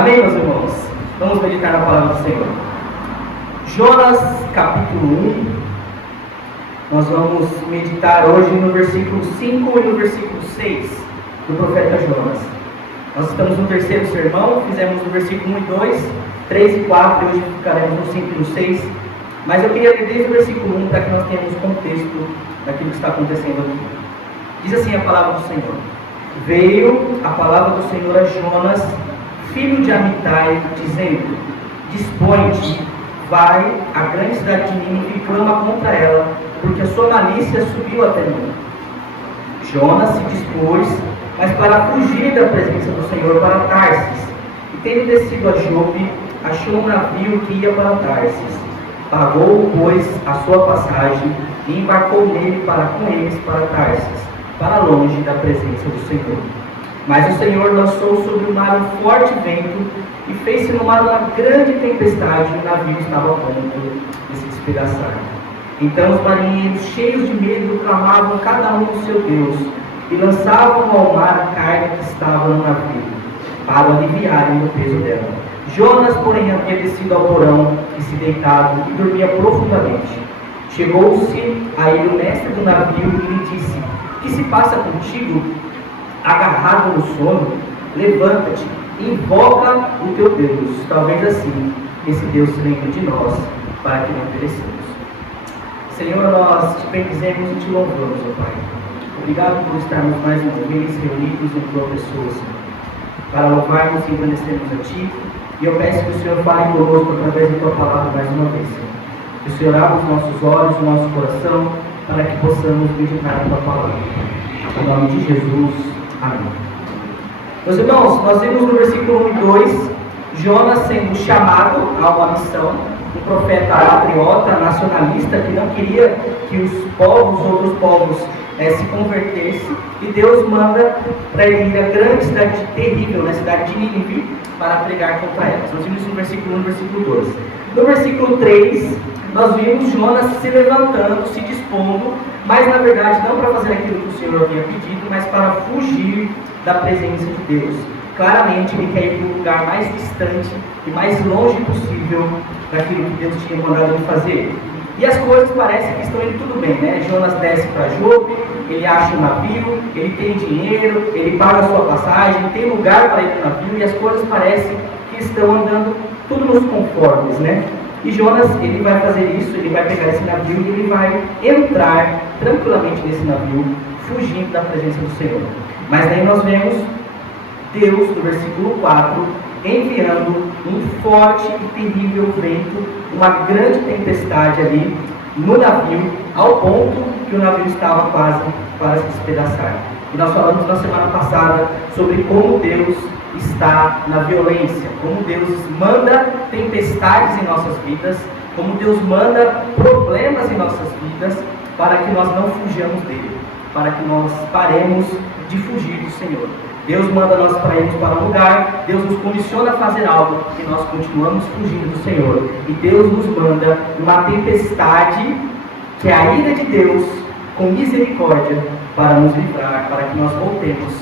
Amém, meus irmãos? Vamos meditar na palavra do Senhor. Jonas, capítulo 1. Nós vamos meditar hoje no versículo 5 e no versículo 6 do profeta Jonas. Nós estamos no terceiro sermão, fizemos no versículo 1 e 2, 3 e 4, e hoje ficaremos no 5 e no 6. Mas eu queria ler desde o versículo 1 para que nós tenhamos contexto daquilo que está acontecendo aqui. Diz assim a palavra do Senhor: Veio a palavra do Senhor a Jonas, filho de Amitai, dizendo: Dispõe-te, vai à grande cidade de Nínive e clama contra ela, porque a sua malícia subiu até mim. Jonas se dispôs, mas para fugir da presença do Senhor, para Tarsis. E tendo descido a Jope, achou um navio que ia para Tarsis. Pagou, pois, a sua passagem e embarcou nele com eles para Tarsis, para longe da presença do Senhor. Mas o Senhor lançou sobre o mar um forte vento e fez-se no mar uma grande tempestade, e o navio estava a ponto de se despedaçar. Então os marinheiros, cheios de medo, clamavam cada um ao seu Deus e lançavam ao mar a carga que estava no navio, para aliviarem o peso dela. Jonas, porém, havia descido ao porão e se deitado e dormia profundamente. Chegou-se a ele o mestre do navio e lhe disse: Que se passa contigo? Agarrado no sono, levanta-te, invoca o teu Deus. Talvez assim esse Deus se lembre de nós, para que não perecemos. Senhor, nós te bendizemos e te louvamos, ó Pai. Obrigado por estarmos mais uma vez reunidos em tua pessoa, Senhor, para louvarmos e agradecermos a Ti. E eu peço que o Senhor fale conosco através da tua palavra mais uma vez, Senhor. Que o Senhor abra os nossos olhos, o nosso coração, para que possamos meditar na tua palavra. Em nome de Jesus, amém. Meus irmãos, nós vimos no versículo 1 e 2, Jonas sendo chamado a uma missão, um profeta patriota, nacionalista, que não queria que os outros povos se convertessem, e Deus manda para ele ir à grande cidade terrível, na cidade de Nínive, para pregar contra elas. Nós vimos isso no versículo 1 e no versículo 2. No versículo 3, nós vimos Jonas se levantando, se dispondo, mas na verdade não para fazer aquilo que o Senhor havia pedido, mas para fugir da presença de Deus. Claramente ele quer ir para o lugar mais distante e mais longe possível daquilo que Deus tinha mandado ele fazer. E as coisas parecem que estão indo tudo bem, né? Jonas desce para Jope, ele acha um navio, ele tem dinheiro, ele paga a sua passagem, tem lugar para ir no navio, e as coisas parecem que estão andando tudo nos conformes, né? E Jonas, ele vai fazer isso, ele vai pegar esse navio e ele vai entrar tranquilamente nesse navio, fugindo da presença do Senhor. Mas daí nós vemos Deus, no versículo 4, enviando um forte e terrível vento, uma grande tempestade ali no navio, ao ponto que o navio estava quase para se despedaçar. E nós falamos na semana passada sobre como Deus está na violência, como Deus manda tempestades em nossas vidas, como Deus manda problemas em nossas vidas, para que nós não fujamos dele, para que nós paremos de fugir do Senhor. Deus manda nós para irmos para um lugar, Deus nos condiciona a fazer algo e nós continuamos fugindo do Senhor. E Deus nos manda uma tempestade, que é a ira de Deus, com misericórdia, para nos livrar, para que nós voltemos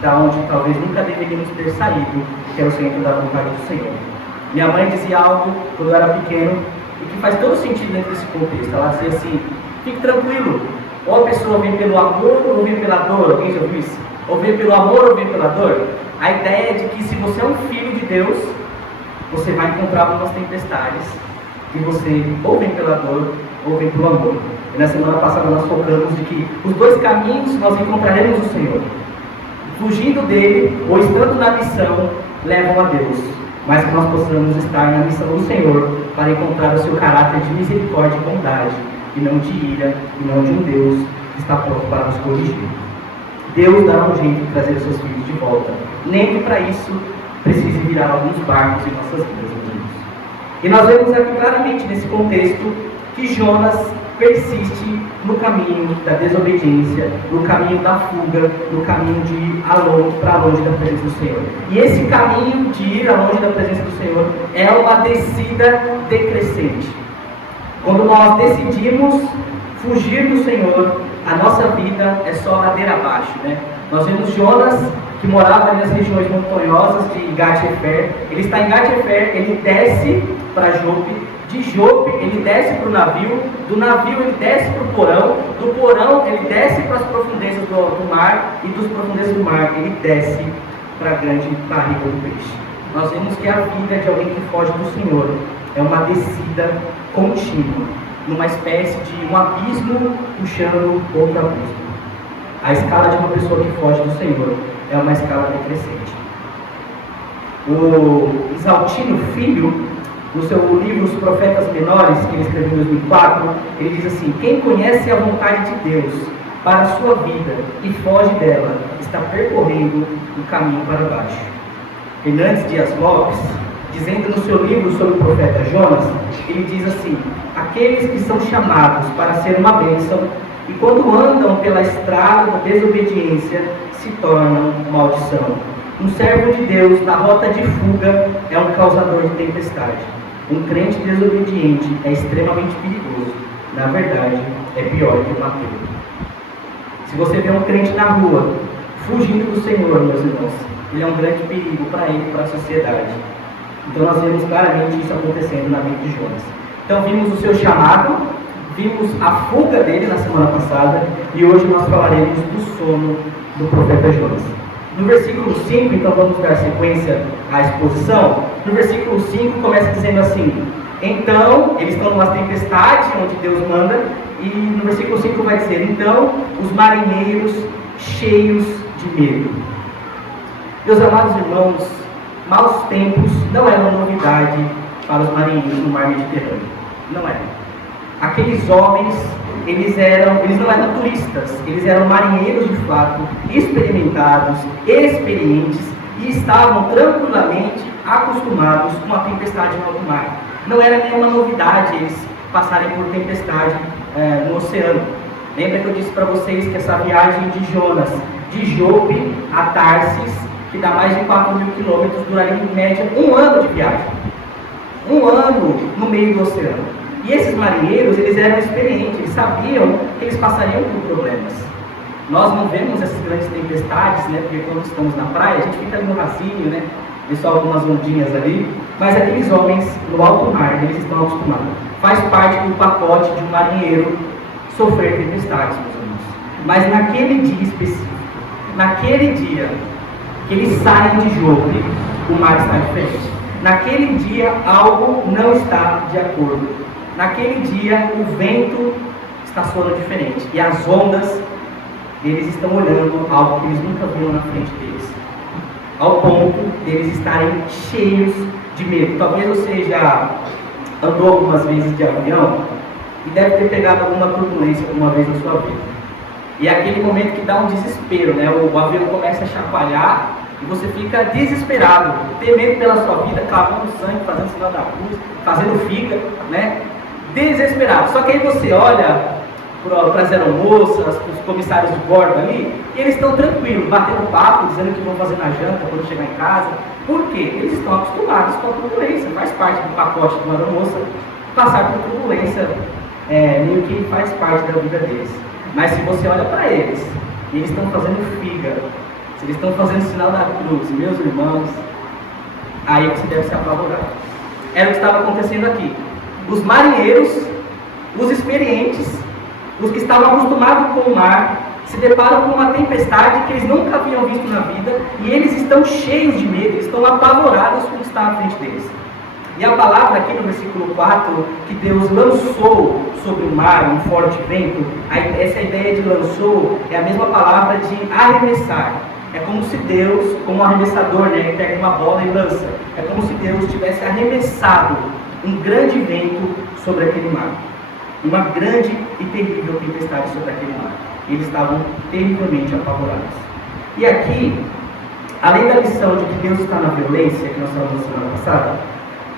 da onde talvez nunca deveríamos ter saído, que é o centro da vontade do Senhor. Minha mãe dizia algo quando eu era pequeno, e que faz todo sentido dentro desse contexto. Ela dizia assim: fique tranquilo, ou a pessoa vem pelo amor ou vem pela dor. Alguém já ouviu isso? Ou vem pelo amor ou vem pela dor? A ideia é de que se você é um filho de Deus, você vai encontrar algumas tempestades, e você ou vem pela dor ou vem pelo amor. E na semana passada nós focamos de que os dois caminhos nós encontraremos o Senhor. Fugindo dele ou estando na missão levam a Deus, mas que nós possamos estar na missão do Senhor para encontrar o seu caráter de misericórdia e bondade, e não de ira, e não de um Deus que está pronto para nos corrigir. Deus dará um jeito de trazer os seus filhos de volta, nem que para isso precise virar alguns barcos em nossas vidas, amigos. E nós vemos aqui claramente nesse contexto que Jonas persiste no caminho da desobediência, no caminho da fuga, no caminho de ir para longe da presença do Senhor. E esse caminho de ir longe da presença do Senhor é uma descida decrescente. Quando nós decidimos fugir do Senhor, a nossa vida é só ladeira abaixo, né? Nós vemos Jonas que morava nas regiões montanhosas de Gat-Hefer. Ele está em Gat-Hefer, ele desce para Jope. De Jope ele desce para o navio, do navio ele desce para o porão, do porão ele desce para as profundezas do mar, e dos profundezas do mar ele desce para a grande barriga do peixe. Nós vemos que a vida de alguém que foge do Senhor é uma descida contínua, numa espécie de um abismo puxando outro abismo. A escala de uma pessoa que foge do Senhor é uma escala decrescente. O Isaltino Filho, no seu livro Os Profetas Menores, que ele escreveu em 2004, ele diz assim: quem conhece a vontade de Deus para a sua vida e foge dela, está percorrendo o caminho para baixo. Hernandes Dias Lopes, dizendo no seu livro sobre o profeta Jonas, ele diz assim: aqueles que são chamados para ser uma bênção e quando andam pela estrada da desobediência se tornam maldição. Um servo de Deus na rota de fuga é um causador de tempestade. Um crente desobediente é extremamente perigoso. Na verdade, é pior que um ateu. Se você vê um crente na rua, fugindo do Senhor, meus irmãos, ele é um grande perigo para ele e para a sociedade. Então nós vemos claramente isso acontecendo na vida de Jonas. Então vimos o seu chamado, vimos a fuga dele na semana passada, e hoje nós falaremos do sono do profeta Jonas. No versículo 5, então vamos dar sequência à exposição. No versículo 5 começa dizendo assim: então, eles estão numa tempestade onde Deus manda, e no versículo 5 vai dizer: então, os marinheiros cheios de medo. Meus amados irmãos, maus tempos não eram novidade para os marinheiros no mar Mediterrâneo. Não eram. Aqueles homens, eles não eram turistas, eles eram marinheiros de fato, experimentados, experientes, e estavam tranquilamente acostumados com a tempestade no alto mar. Não era nenhuma novidade eles passarem por tempestade no oceano. Lembra que eu disse para vocês que essa viagem de Jonas, de Jope a Tarsis, que dá mais de 4.000 quilômetros, duraria em média 1 ano de viagem. 1 ano no meio do oceano. E esses marinheiros, eles eram experientes, eles sabiam que eles passariam por problemas. Nós não vemos essas grandes tempestades, né? Porque quando estamos na praia, a gente fica ali no rasinho, né? Vê só algumas ondinhas ali. Mas aqueles homens no alto mar, eles estão acostumados. Faz parte do pacote de um marinheiro sofrer tempestades, meus irmãos. Mas naquele dia específico, naquele dia que eles saem de Jope, o mar está diferente. Naquele dia, algo não está de acordo. Naquele dia, o vento está soando diferente. E as ondas, eles estão olhando algo que eles nunca viram na frente deles. Ao ponto deles estarem cheios de medo. Talvez você já andou algumas vezes de avião e deve ter pegado alguma turbulência alguma vez na sua vida. E é aquele momento que dá um desespero, né? O avião começa a chacoalhar e você fica desesperado, temendo pela sua vida, cavando sangue, fazendo sinal da cruz, fazendo figa, né? Desesperado. Só que aí você olha para as aeromoças, para os comissários de bordo ali, e eles estão tranquilos, batendo papo, dizendo que vão fazer na janta quando chegar em casa. Por quê? Eles estão acostumados com a turbulência, faz parte do pacote de uma aeromoça passar por turbulência, meio que faz parte da vida deles. Mas se você olha para eles, e eles estão fazendo figa, se eles estão fazendo sinal da cruz, meus irmãos, aí você deve se apavorar. Era o que estava acontecendo aqui. Os marinheiros, os experientes, os que estavam acostumados com o mar, se deparam com uma tempestade que eles nunca haviam visto na vida, e eles estão cheios de medo, eles estão apavorados com o que está à frente deles. E a palavra aqui no versículo 4, que Deus lançou sobre o mar um forte vento, essa ideia de lançou é a mesma palavra de arremessar. É como se Deus, como um arremessador, né, pega uma bola e lança. É como se Deus tivesse arremessado um grande vento sobre aquele mar. Uma grande e terrível tempestade sobre aquele mar. Eles estavam terrivelmente apavorados. E aqui, além da lição de que Deus está na violência, que nós falamos na semana passada,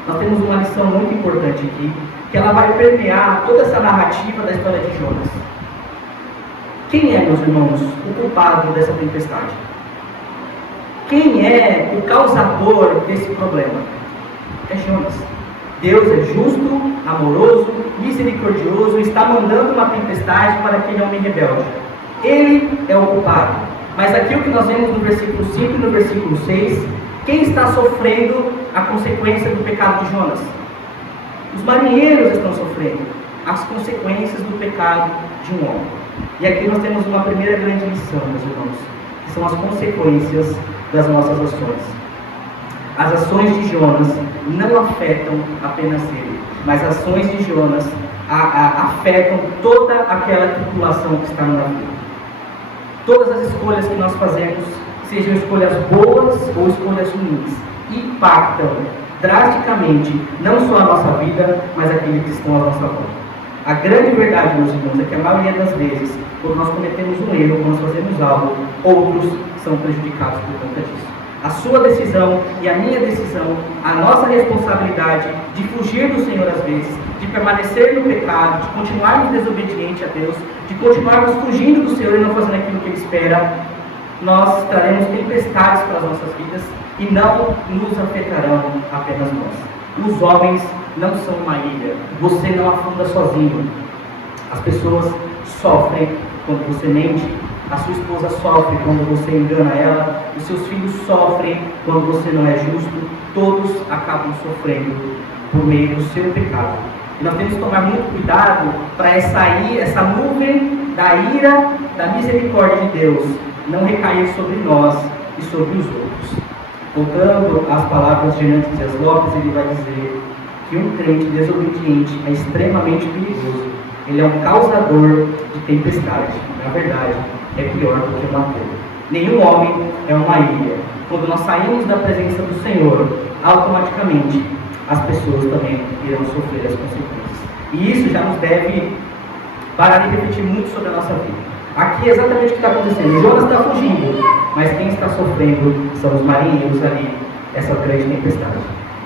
nós temos uma lição muito importante aqui, que ela vai permear toda essa narrativa da história de Jonas. Quem é, meus irmãos, o culpado dessa tempestade? Quem é o causador desse problema? É Jonas. Deus é justo, amoroso, misericordioso, está mandando uma tempestade para aquele homem rebelde. Ele é o culpado. Mas aqui o que nós vemos no versículo 5 e no versículo 6, quem está sofrendo a consequência do pecado de Jonas? Os marinheiros estão sofrendo as consequências do pecado de um homem. E aqui nós temos uma primeira grande lição, meus irmãos, que são as consequências das nossas ações. As ações de Jonas não afetam apenas ele, mas as ações de Jonas afetam toda aquela tripulação que está no navio. Todas as escolhas que nós fazemos, sejam escolhas boas ou escolhas ruins, impactam drasticamente não só a nossa vida, mas aqueles que estão à nossa volta. A grande verdade, meus irmãos, é que a maioria das vezes, quando nós cometemos um erro, quando nós fazemos algo, outros são prejudicados por conta disso. A sua decisão e a minha decisão, a nossa responsabilidade de fugir do Senhor às vezes, de permanecer no pecado, de continuarmos desobedientes a Deus, de continuarmos fugindo do Senhor e não fazendo aquilo que Ele espera, nós traremos tempestades para as nossas vidas e não nos afetarão apenas nós. Os homens não são uma ilha, você não afunda sozinho. As pessoas sofrem quando você mente, a sua esposa sofre quando você engana ela, os seus filhos sofrem quando você não é justo, todos acabam sofrendo por meio do seu pecado. E nós temos que tomar muito cuidado para essa nuvem da ira, da misericórdia de Deus não recair sobre nós e sobre os outros. Voltando às palavras de Hernandes Dias Lopes, ele vai dizer que um crente desobediente é extremamente perigoso. Ele é um causador de tempestade. Na verdade, é pior do que uma torre. Nenhum homem é uma ilha. Quando nós saímos da presença do Senhor, automaticamente as pessoas também irão sofrer as consequências. E isso já nos deve parar de refletir muito sobre a nossa vida. Aqui é exatamente o que está acontecendo. Jonas está fugindo, mas quem está sofrendo são os marinheiros ali, essa grande tempestade.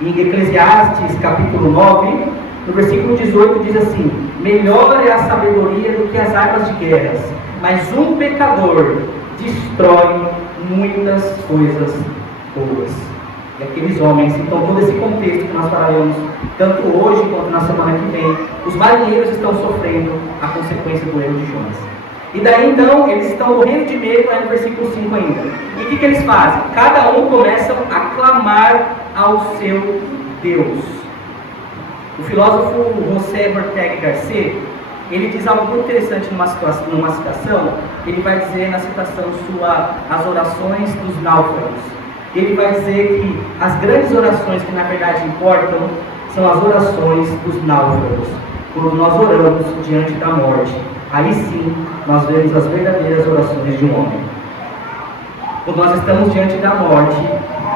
Em Eclesiastes, capítulo 9, no versículo 18, diz assim: melhor é a sabedoria do que as armas de guerras, mas um pecador destrói muitas coisas boas. E aqueles homens, então todo esse contexto que nós trabalhamos, tanto hoje quanto na semana que vem, os marinheiros estão sofrendo a consequência do erro de Jonas. E daí então, eles estão morrendo de medo, aí no versículo 5 ainda. E o que eles fazem? Cada um começa a clamar ao seu Deus. O filósofo José Ortega Garcet, ele diz algo muito interessante numa citação. Ele vai dizer na citação sua, as orações dos náufragos. Ele vai dizer que as grandes orações que na verdade importam são as orações dos náufragos. Quando nós oramos diante da morte, aí sim nós vemos as verdadeiras orações de um homem. Quando nós estamos diante da morte,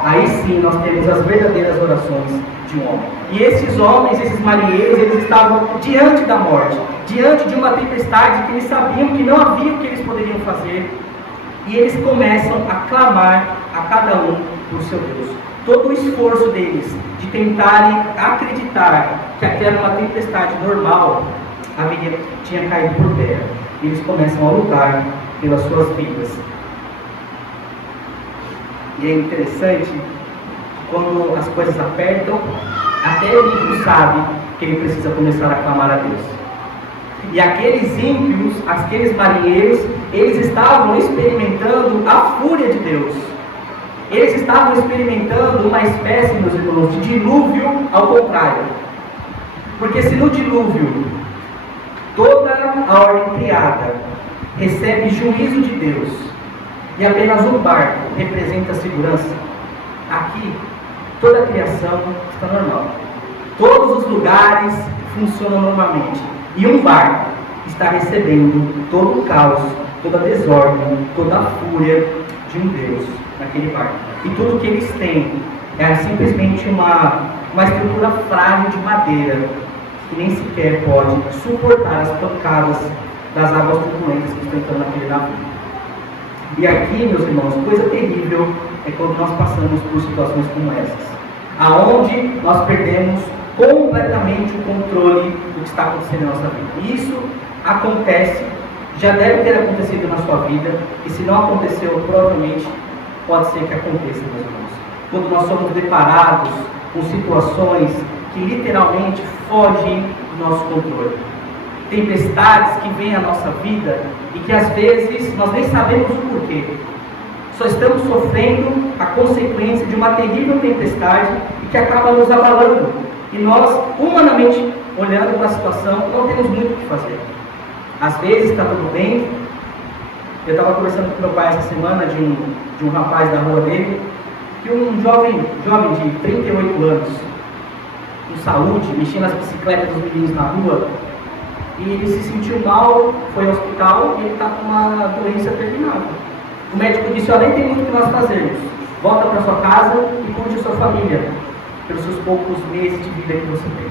aí sim nós temos as verdadeiras orações de um homem. E esses homens, esses marinheiros, eles estavam diante da morte, diante de uma tempestade que eles sabiam que não havia o que eles poderiam fazer. E eles começam a clamar a cada um por seu Deus. Todo o esforço deles de tentarem acreditar que aquela era uma tempestade normal, tinha caído por terra. E eles começam a lutar pelas suas vidas. E é interessante, quando as coisas apertam, até o ímpio sabe que ele precisa começar a clamar a Deus. E aqueles ímpios, aqueles marinheiros, eles estavam experimentando a fúria de Deus. Eles estavam experimentando uma espécie, meus irmãos, de dilúvio ao contrário. Porque se no dilúvio toda a ordem criada recebe juízo de Deus e apenas um barco representa a segurança, aqui toda a criação está normal. Todos os lugares funcionam normalmente. E um barco está recebendo todo o caos, toda a desordem, toda a fúria de um Deus naquele barco. E tudo que eles têm é simplesmente uma estrutura frágil de madeira, que nem sequer pode suportar as pancadas das águas turbulentas que estão entrando naquele navio. E aqui, meus irmãos, coisa terrível é quando nós passamos por situações como essas, aonde nós perdemos completamente o controle do que está acontecendo na nossa vida. E isso acontece, já deve ter acontecido na sua vida, e se não aconteceu, provavelmente pode ser que aconteça, meus irmãos. Quando nós somos deparados com situações que literalmente fogem do nosso controle. Tempestades que vêm à nossa vida e que às vezes nós nem sabemos o porquê. Só estamos sofrendo a consequência de uma terrível tempestade e que acaba nos abalando. E nós, humanamente, olhando para a situação, não temos muito o que fazer. Às vezes está tudo bem. Eu estava conversando com meu pai essa semana de um rapaz da rua dele, que um jovem de 38 anos, com saúde, mexendo nas bicicletas dos meninos na rua, e ele se sentiu mal, foi ao hospital e ele está com uma doença terminal. O médico disse: olha, nem tem muito o que nós fazermos. Volta para sua casa e cuide a sua família, pelos seus poucos meses de vida que você tem.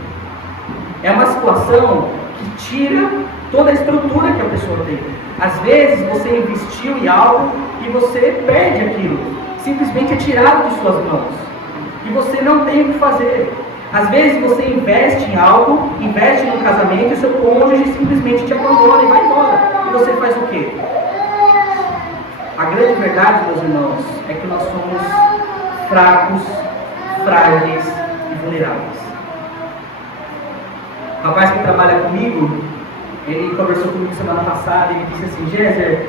É uma situação que tira toda a estrutura que a pessoa tem. Às vezes você investiu em algo e você perde aquilo. Simplesmente é tirado de suas mãos. E você não tem o que fazer. Às vezes você investe em algo, investe no casamento e seu cônjuge simplesmente te abandona e vai embora. E você faz o quê? A grande verdade, meus irmãos, é que nós somos fracos, frágeis e vulneráveis. O rapaz que trabalha comigo, ele conversou comigo semana passada e ele disse assim: Géser,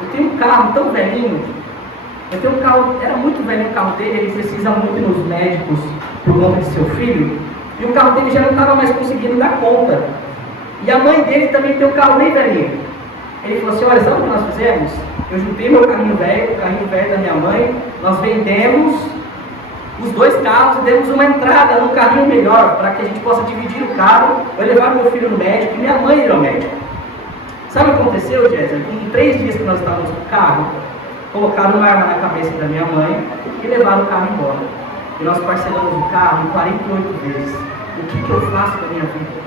eu tenho um carro tão velhinho, era muito velho o carro dele, ele precisa muito ir nos médicos por conta de seu filho, e o carro dele já não estava mais conseguindo dar conta. E a mãe dele também tem um carro bem velhinho. Ele falou assim: olha, sabe o que nós fizemos? Eu juntei meu carrinho velho, o carrinho velho da minha mãe, nós vendemos os dois carros e demos uma entrada num carrinho melhor, para que a gente possa dividir o carro, eu levar meu filho no médico e minha mãe ir ao médico. Sabe o que aconteceu, Jéssica? Com 3 dias que nós estávamos no carro, colocaram uma arma na cabeça da minha mãe e levaram o carro embora. E nós parcelamos o carro em 48 vezes. O que eu faço da minha vida?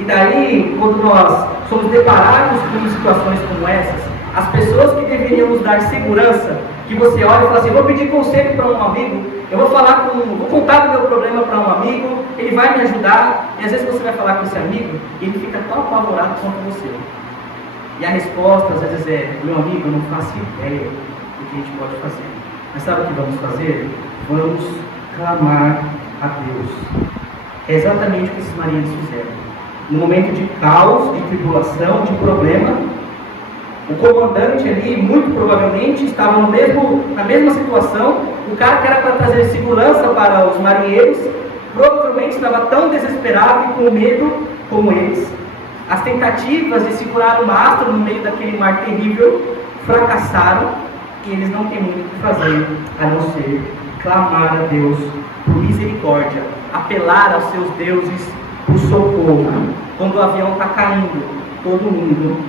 E daí, quando nós somos deparados com situações como essas, as pessoas que deveriam nos dar segurança, que você olha e fala assim: vou pedir conselho para um amigo, vou contar do meu problema para um amigo, ele vai me ajudar, e às vezes você vai falar com esse amigo e ele fica tão apavorado quanto você. E a resposta às vezes é: meu amigo, eu não faço ideia do que a gente pode fazer. Mas sabe o que vamos fazer? Vamos clamar a Deus. É exatamente o que esses maridos fizeram. No momento de caos, de tribulação, de problema, o comandante ali, muito provavelmente, estava na mesma situação. O cara que era para trazer segurança para os marinheiros, provavelmente estava tão desesperado e com medo como eles. As tentativas de segurar o mastro no meio daquele mar terrível fracassaram, e eles não têm muito o que fazer, a não ser clamar a Deus por misericórdia, apelar aos seus deuses por socorro. Quando o avião está caindo, todo mundo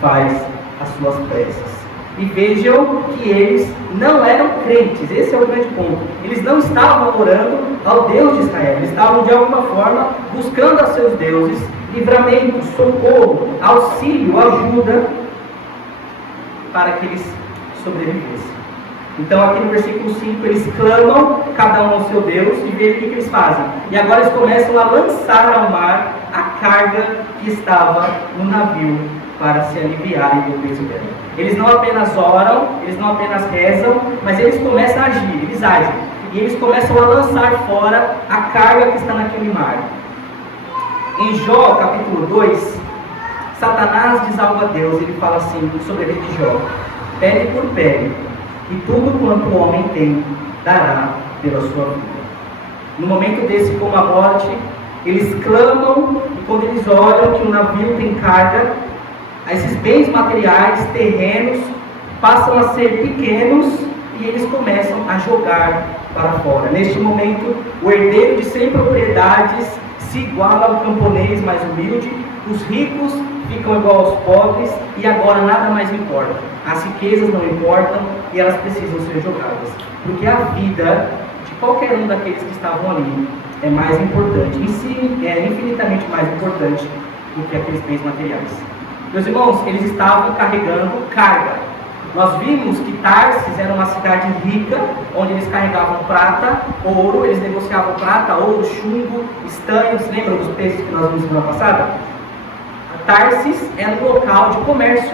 faz as suas preces. E vejam que eles não eram crentes, esse é o grande ponto. Eles não estavam orando ao Deus de Israel, eles estavam de alguma forma buscando a seus deuses livramento, socorro, auxílio, ajuda, para que eles sobrevivessem. Então aqui no versículo 5 eles clamam, cada um ao seu Deus, e vejam o que eles fazem. E agora eles começam a lançar ao mar a carga que estava no navio, para se aliviarem do peso dela. Eles não apenas oram, eles não apenas rezam, mas eles começam a agir, eles agem. E eles começam a lançar fora a carga que está naquele mar. Em Jó, capítulo 2, Satanás desalva Deus. Ele fala assim sobre a vida de Jó: pele por pele, e tudo quanto o homem tem, dará pela sua vida. No momento desse, como a morte, eles clamam, e quando eles olham que o navio tem carga, esses bens materiais, terrenos, passam a ser pequenos e eles começam a jogar para fora. Neste momento, o herdeiro de 100 propriedades se iguala ao camponês mais humilde, os ricos ficam igual aos pobres e agora nada mais importa. As riquezas não importam e elas precisam ser jogadas, porque a vida de qualquer um daqueles que estavam ali é mais importante, em si é infinitamente mais importante do que aqueles bens materiais. Meus irmãos, eles estavam carregando carga. Nós vimos que Tarsis era uma cidade rica, onde eles carregavam prata, ouro, eles negociavam prata, ouro, chumbo, estanho. Se lembram dos preços que nós vimos semana passada? Tarsis era um local de comércio,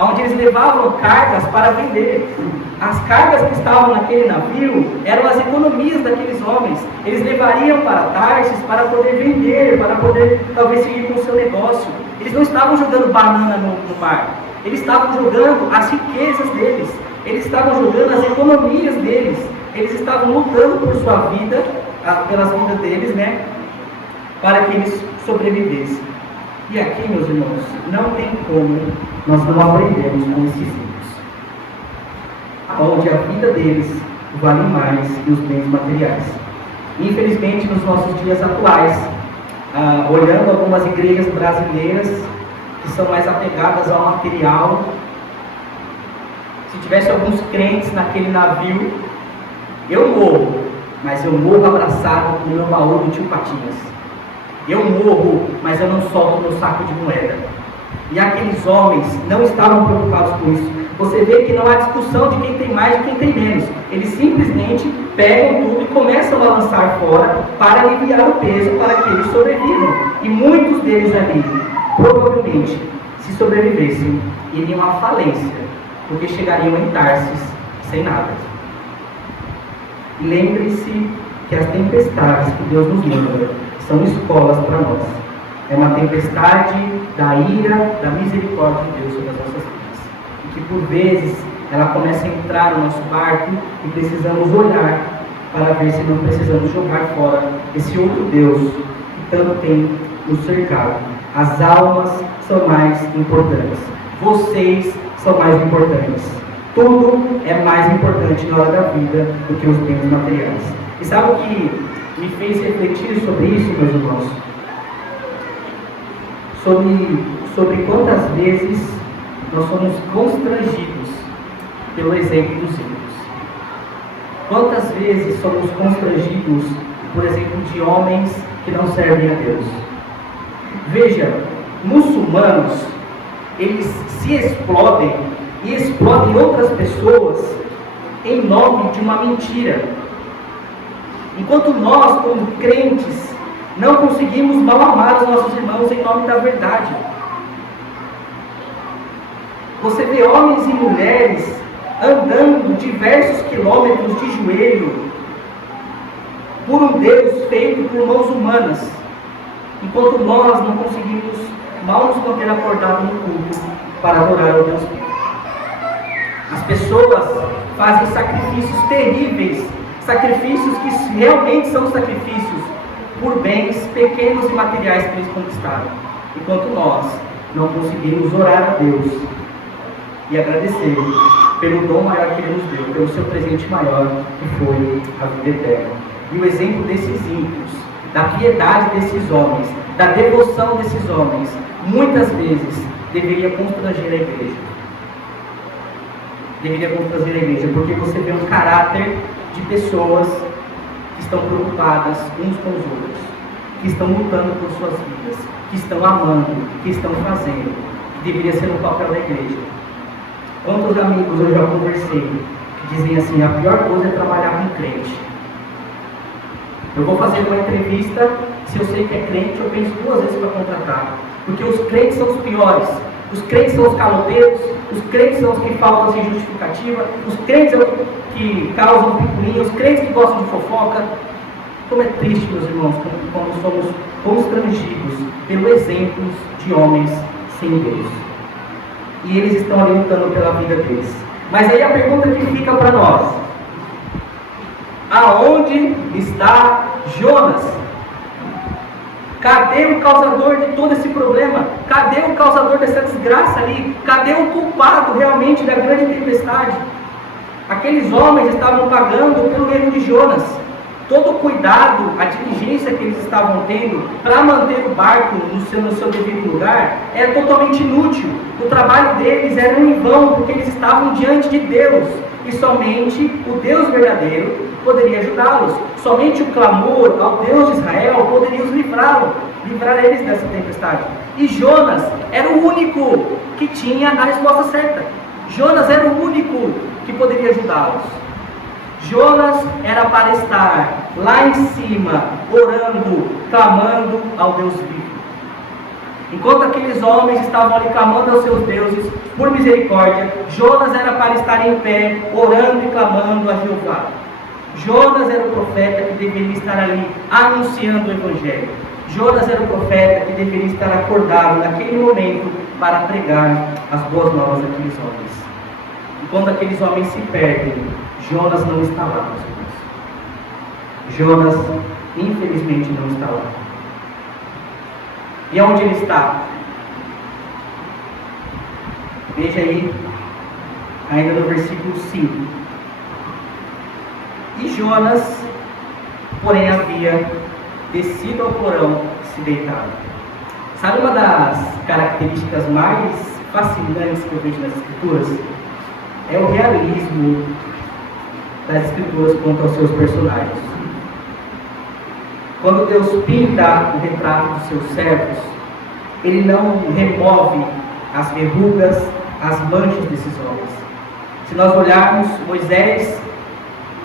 onde eles levavam cargas para vender. As cargas que estavam naquele navio eram as economias daqueles homens. Eles levariam para Tarsis para poder vender, para poder talvez seguir com o seu negócio. Eles não estavam jogando banana no mar. Eles estavam jogando as riquezas deles, eles estavam jogando as economias deles, eles estavam lutando por sua vida, pelas vidas deles, né? Para que eles sobrevivessem. E aqui, meus irmãos, não tem como nós não aprendermos com esses ímpios, onde a vida deles vale mais que os bens materiais. Infelizmente, nos nossos dias atuais, olhando algumas igrejas brasileiras que são mais apegadas ao material, se tivesse alguns crentes naquele navio, eu morro, mas eu morro abraçado no meu baú do tio Patinhas. Eu morro, mas eu não solto meu saco de moeda. E aqueles homens não estavam preocupados com isso. Você vê que não há discussão de quem tem mais e quem tem menos. Eles simplesmente pegam tudo e começam a lançar fora para aliviar o peso, para que eles sobrevivam. E muitos deles ali, provavelmente, se sobrevivessem, iriam à falência, porque chegariam em Tarsis sem nada. E lembre-se que as tempestades que Deus nos manda são escolas para nós. É uma tempestade da ira, da misericórdia de Deus sobre as nossas vidas. E que por vezes ela começa a entrar no nosso barco e precisamos olhar para ver se não precisamos jogar fora esse outro Deus que tanto tem nos cercado. As almas são mais importantes. Vocês são mais importantes. Tudo é mais importante na hora da vida do que os bens materiais. E sabe o que me fez refletir sobre isso, meus irmãos? Sobre quantas vezes nós somos constrangidos pelo exemplo dos ímpios. Quantas vezes somos constrangidos, por exemplo, de homens que não servem a Deus. Veja, muçulmanos, eles se explodem e explodem outras pessoas em nome de uma mentira. Enquanto nós, como crentes, não conseguimos mal amar os nossos irmãos em nome da verdade. Você vê homens e mulheres andando diversos quilômetros de joelho por um Deus feito por mãos humanas, enquanto nós não conseguimos mal nos manter acordados no culto para adorar o Deus vivo. As pessoas fazem sacrifícios terríveis, sacrifícios que realmente são sacrifícios por bens pequenos e materiais que eles conquistaram, enquanto nós não conseguimos orar a Deus e agradecer pelo dom maior que Ele nos deu, pelo seu presente maior, que foi a vida eterna. E o exemplo desses ímpios, da piedade desses homens, da devoção desses homens, muitas vezes deveria constranger a igreja. Deveria constranger a igreja, porque você vê um caráter de pessoas que estão preocupadas uns com os outros, que estão lutando por suas vidas, que estão amando, que estão fazendo, que deveria ser o papel da igreja. Quantos amigos eu já conversei que dizem assim: a pior coisa é trabalhar com crente. Eu vou fazer uma entrevista, se eu sei que é crente, eu penso duas vezes para contratar, porque os crentes são os piores. Os crentes são os caloteiros, os crentes são os que falam sem justificativa, os crentes são os que causam picuinha, os crentes que gostam de fofoca. Como é triste, meus irmãos, quando somos constrangidos pelo exemplo de homens sem Deus. E eles estão ali lutando pela vida deles. Mas aí a pergunta que fica para nós: aonde está Jonas? Cadê o causador de todo esse problema? Cadê o causador dessa desgraça ali? Cadê o culpado realmente da grande tempestade? Aqueles homens estavam pagando pelo erro de Jonas. Todo o cuidado, a diligência que eles estavam tendo para manter o barco no seu devido lugar era totalmente inútil. O trabalho deles era em vão, porque eles estavam diante de Deus. E somente o Deus verdadeiro poderia ajudá-los. Somente o clamor ao Deus de Israel poderia os livrar eles dessa tempestade. E Jonas era o único que tinha a resposta certa. Jonas era o único que poderia ajudá-los. Jonas era para estar lá em cima, orando, clamando ao Deus vivo. Enquanto aqueles homens estavam ali clamando aos seus deuses por misericórdia, Jonas era para estar em pé, orando e clamando a Jeová. Jonas era o profeta que deveria estar ali anunciando o Evangelho. Jonas era o profeta que deveria estar acordado naquele momento para pregar as boas novas àqueles homens. E quando aqueles homens se perdem, Jonas não está lá, meus irmãos. Jonas, infelizmente, não está lá. E onde ele está? Veja aí, ainda no versículo 5. E Jonas, porém, havia descido ao porão e se deitado. Sabe uma das características mais fascinantes que eu vejo nas Escrituras? É o realismo das Escrituras quanto aos seus personagens. Quando Deus pinta o retrato dos seus servos, Ele não remove as verrugas, as manchas desses homens. Se nós olharmos, Moisés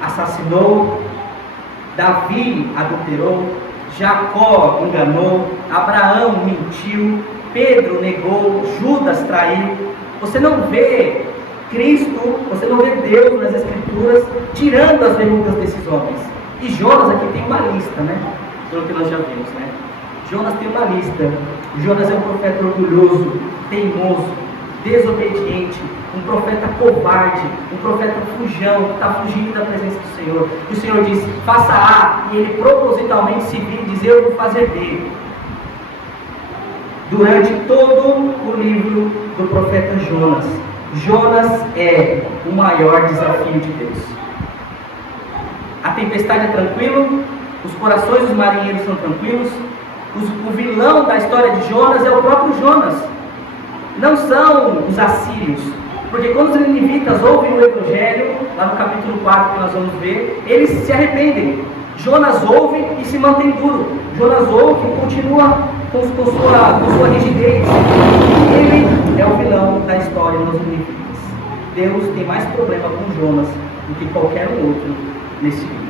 assassinou, Davi adulterou, Jacó enganou, Abraão mentiu, Pedro negou, Judas traiu. Você não vê Cristo, você não vê Deus nas Escrituras tirando as verrugas desses homens. E Jonas aqui tem uma lista, né? Pelo que nós já vimos, né? Jonas tem uma lista. Jonas é um profeta orgulhoso, teimoso, desobediente, um profeta covarde, um profeta fujão, que está fugindo da presença do Senhor. E o Senhor diz, faça A, e ele propositalmente se vira e diz, eu vou fazer B. Durante todo o livro do profeta Jonas, Jonas é o maior desafio de Deus. A tempestade é tranquila, os corações dos marinheiros são tranquilos, o vilão da história de Jonas é o próprio Jonas, não são os assírios, porque quando os ninivitas ouvem o Evangelho, lá no capítulo 4 que nós vamos ver, eles se arrependem. Jonas ouve e se mantém duro. Jonas ouve e continua com sua rigidez. Ele é o vilão da história dos ninivitas. Deus tem mais problema com Jonas do que qualquer outro nesse livro.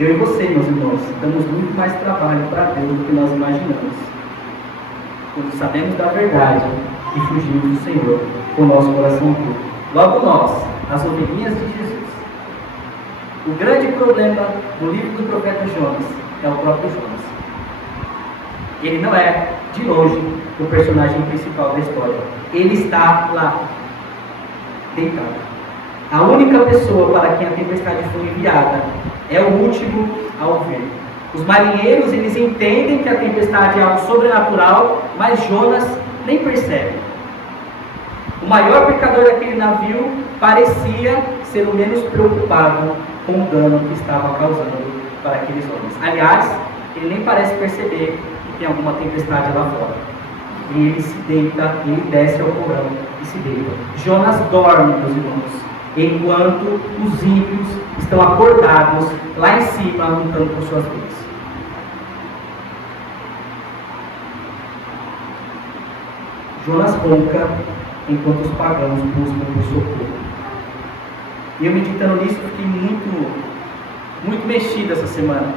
Eu e você, meus irmãos, damos muito mais trabalho para Deus do que nós imaginamos. Quando sabemos da verdade e fugimos do Senhor com o nosso coração puro. Logo nós, as ovelhinhas de Jesus. O grande problema do livro do profeta Jonas é o próprio Jonas. Ele não é, de longe, o personagem principal da história. Ele está lá, deitado. A única pessoa para quem a tempestade foi enviada é o último a ouvir. Os marinheiros, eles entendem que a tempestade é algo sobrenatural, mas Jonas nem percebe. O maior pecador daquele navio parecia ser o menos preocupado com o dano que estava causando para aqueles homens. Aliás, ele nem parece perceber que tem alguma tempestade lá fora. E ele se deita, ele desce ao porão e se deita. Jonas dorme, meus irmãos, enquanto os ímpios estão acordados lá em cima, lutando por suas vidas. Jonas ronca enquanto os pagãos buscam por socorro. E eu meditando nisso, fiquei muito mexido essa semana.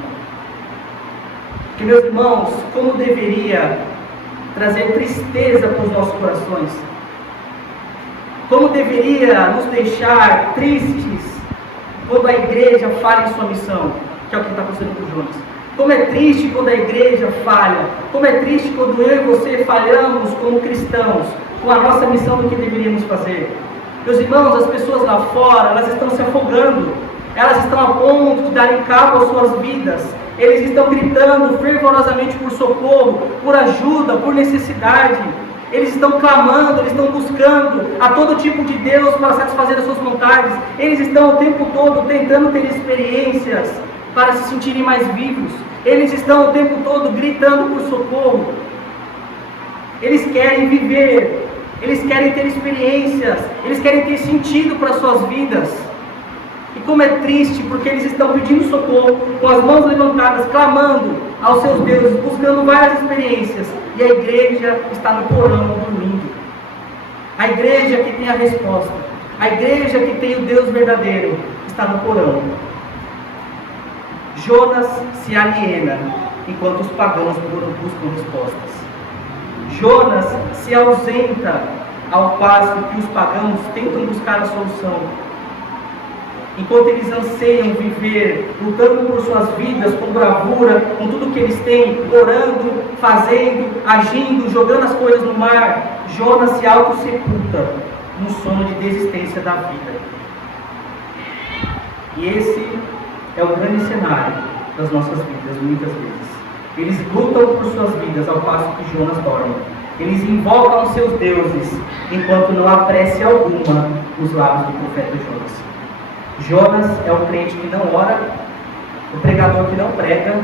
Porque, meus irmãos, como deveria trazer tristeza para os nossos corações, como deveria nos deixar tristes quando a igreja falha em sua missão, que é o que está acontecendo com Jonas. Como é triste quando a igreja falha, como é triste quando eu e você falhamos como cristãos, com a nossa missão do que deveríamos fazer. Meus irmãos, as pessoas lá fora, elas estão se afogando, elas estão a ponto de darem cabo às suas vidas, eles estão gritando fervorosamente por socorro, por ajuda, por necessidade. Eles estão clamando, eles estão buscando a todo tipo de Deus para satisfazer as suas vontades. Eles estão o tempo todo tentando ter experiências para se sentirem mais vivos. Eles estão o tempo todo gritando por socorro. Eles querem viver, eles querem ter experiências, eles querem ter sentido para as suas vidas. E como é triste, porque eles estão pedindo socorro, com as mãos levantadas, clamando aos seus deuses, buscando várias experiências, e a igreja está no porão dormindo. A igreja que tem a resposta, a igreja que tem o Deus verdadeiro, está no porão. Jonas se aliena, enquanto os pagãos buscam respostas. Jonas se ausenta, ao passo que os pagãos tentam buscar a solução. enquanto eles anseiam viver, lutando por suas vidas, com bravura, com tudo que eles têm, orando, fazendo, agindo, jogando as coisas no mar, Jonas se auto-sepulta num sono de desistência da vida. E esse é o grande cenário das nossas vidas, muitas vezes. Eles lutam por suas vidas, ao passo que Jonas dorme. Eles invocam os seus deuses, enquanto não há prece alguma nos lábios do profeta Jonas. Jonas é o crente que não ora, o pregador que não prega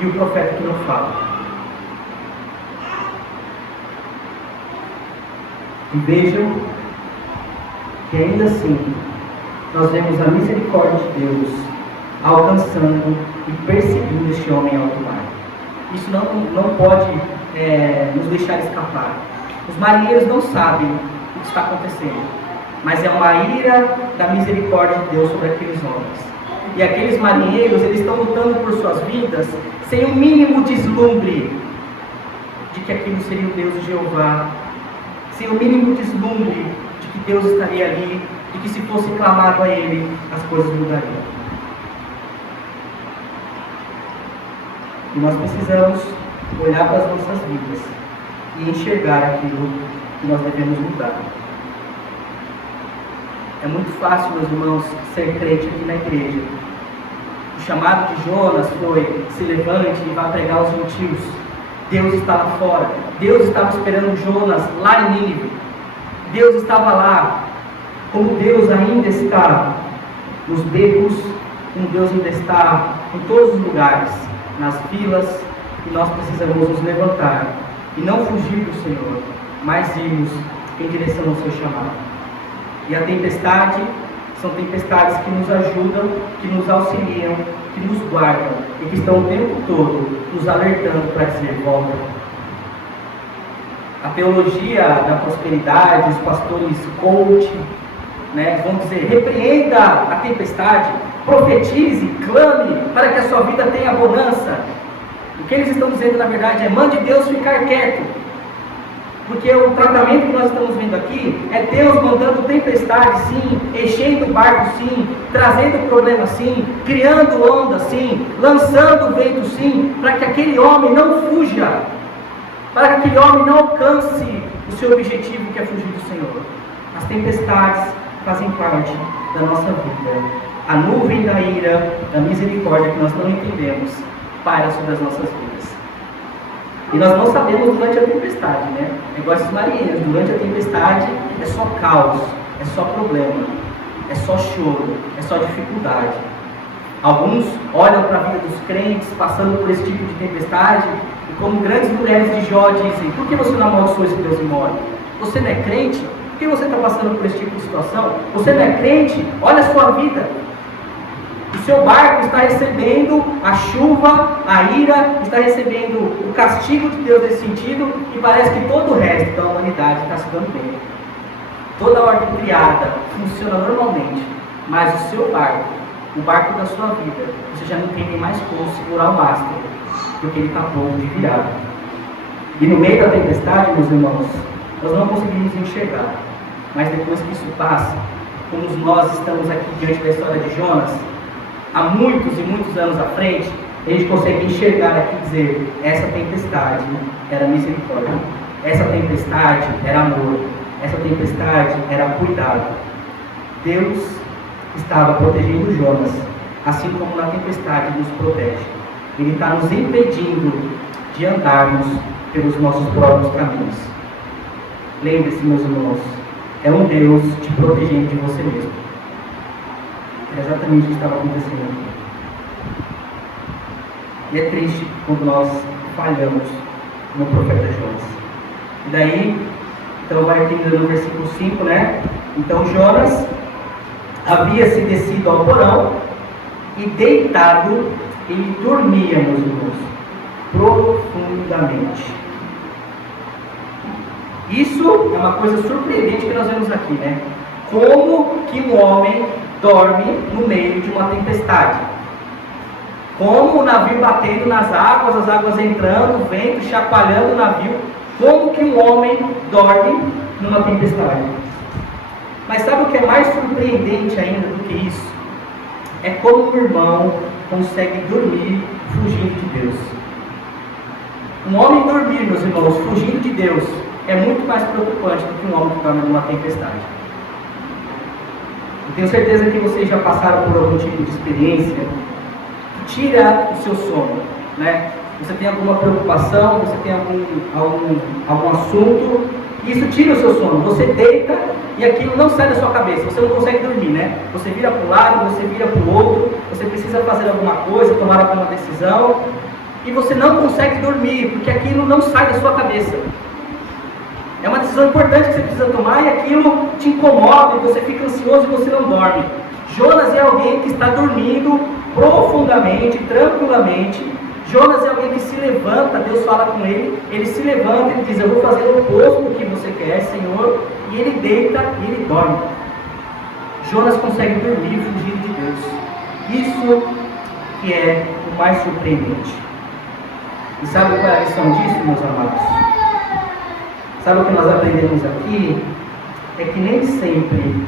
e o profeta que não fala. E vejam que ainda assim nós vemos a misericórdia de Deus alcançando e perseguindo este homem em alto mar. Isso não pode nos deixar escapar. Os marinheiros não sabem o que está acontecendo, mas é uma ira da misericórdia de Deus sobre aqueles homens. E aqueles marinheiros, eles estão lutando por suas vidas sem o mínimo deslumbre de que aquilo seria o Deus de Jeová, sem o mínimo deslumbre de que Deus estaria ali, de que se fosse clamado a Ele, as coisas mudariam. E nós precisamos olhar para as nossas vidas e enxergar aquilo que nós devemos mudar. É muito fácil, meus irmãos, ser crente aqui na igreja. O chamado de Jonas foi: se levante e vá pregar aos gentios. Deus está lá fora. Deus estava esperando Jonas lá em Nínive. Deus estava lá, como Deus ainda está nos becos, como Deus ainda está em todos os lugares, nas filas, e nós precisamos nos levantar e não fugir do Senhor, mas irmos em direção ao seu chamado. E a tempestade são tempestades que nos ajudam, que nos auxiliam, que nos guardam e que estão o tempo todo nos alertando para dizer: volta. A teologia da prosperidade, os pastores coach, vão dizer: repreenda a tempestade, profetize, clame para que a sua vida tenha bonança. O que eles estão dizendo, na verdade, é: mande Deus ficar quieto. Porque o tratamento que nós estamos vendo aqui é Deus mandando tempestade, sim, enchendo o barco, sim, trazendo problema, sim, criando onda, sim, lançando o vento, sim, para que aquele homem não fuja, para que aquele homem não alcance o seu objetivo, que é fugir do Senhor. As tempestades fazem parte da nossa vida. A nuvem da ira, da misericórdia que nós não entendemos, paira sobre as nossas vidas. E nós não sabemos durante a tempestade, É igual esses marinheiros: durante a tempestade é só caos, é só problema, é só choro, é só dificuldade. Alguns olham para a vida dos crentes passando por esse tipo de tempestade e, como grandes mulheres de Jó, dizem: por que você não amaldiçoou esse Deus imóvel? Você não é crente? Por que você está passando por esse tipo de situação? Você não é crente? Olha a sua vida. O seu barco está recebendo a chuva, a ira, está recebendo o castigo de Deus nesse sentido, e parece que todo o resto da humanidade está se dando bem. Toda a ordem criada funciona normalmente, mas o seu barco, o barco da sua vida, você já não tem nem mais como segurar o mastro, porque ele está pronto de virar. E no meio da tempestade, meus irmãos, nós não conseguimos enxergar, mas depois que isso passa, como nós estamos aqui diante da história de Jonas, há muitos e muitos anos à frente, a gente consegue enxergar aqui e dizer: essa tempestade era misericórdia, essa tempestade era amor, essa tempestade era cuidado. Deus estava protegendo Jonas, assim como na tempestade nos protege. Ele está nos impedindo de andarmos pelos nossos próprios caminhos. Lembre-se, meus irmãos, é um Deus te protegendo de você mesmo. É exatamente o que estava acontecendo aqui. E é triste quando nós falhamos no profeta Jonas. E daí, então vai aqui no versículo 5, Então Jonas havia-se descido ao porão e deitado, ele dormia, meus irmãos, profundamente. Isso é uma coisa surpreendente que nós vemos aqui, Como que um homem dorme no meio de uma tempestade? Como o navio batendo nas águas, as águas entrando, o vento chacoalhando o navio. Como que um homem dorme numa tempestade? Mas sabe o que é mais surpreendente ainda do que isso? é como um irmão consegue dormir fugindo de Deus. Um homem dormir, meus irmãos, fugindo de Deus, é muito mais preocupante do que um homem que está numa tempestade. Eu tenho certeza que vocês já passaram por algum tipo de experiência que tira o seu sono, né? Você tem alguma preocupação, você tem algum assunto, e isso tira o seu sono. Você deita e aquilo não sai da sua cabeça, você não consegue dormir, né? Você vira para um lado, você vira para o outro, você precisa fazer alguma coisa, tomar alguma decisão, e você não consegue dormir, porque aquilo não sai da sua cabeça. É uma decisão importante que você precisa tomar e aquilo te incomoda, e você fica ansioso e você não dorme. Jonas é alguém que está dormindo profundamente, tranquilamente. Jonas é alguém que se levanta, Deus fala com ele se levanta, ele diz: eu vou fazer o oposto do que você quer, Senhor, e ele deita e ele dorme. Jonas consegue dormir fugindo de Deus. Isso que é o mais surpreendente. E sabe qual é a lição disso, meus amados? Sabe o que nós aprendemos aqui? É que nem sempre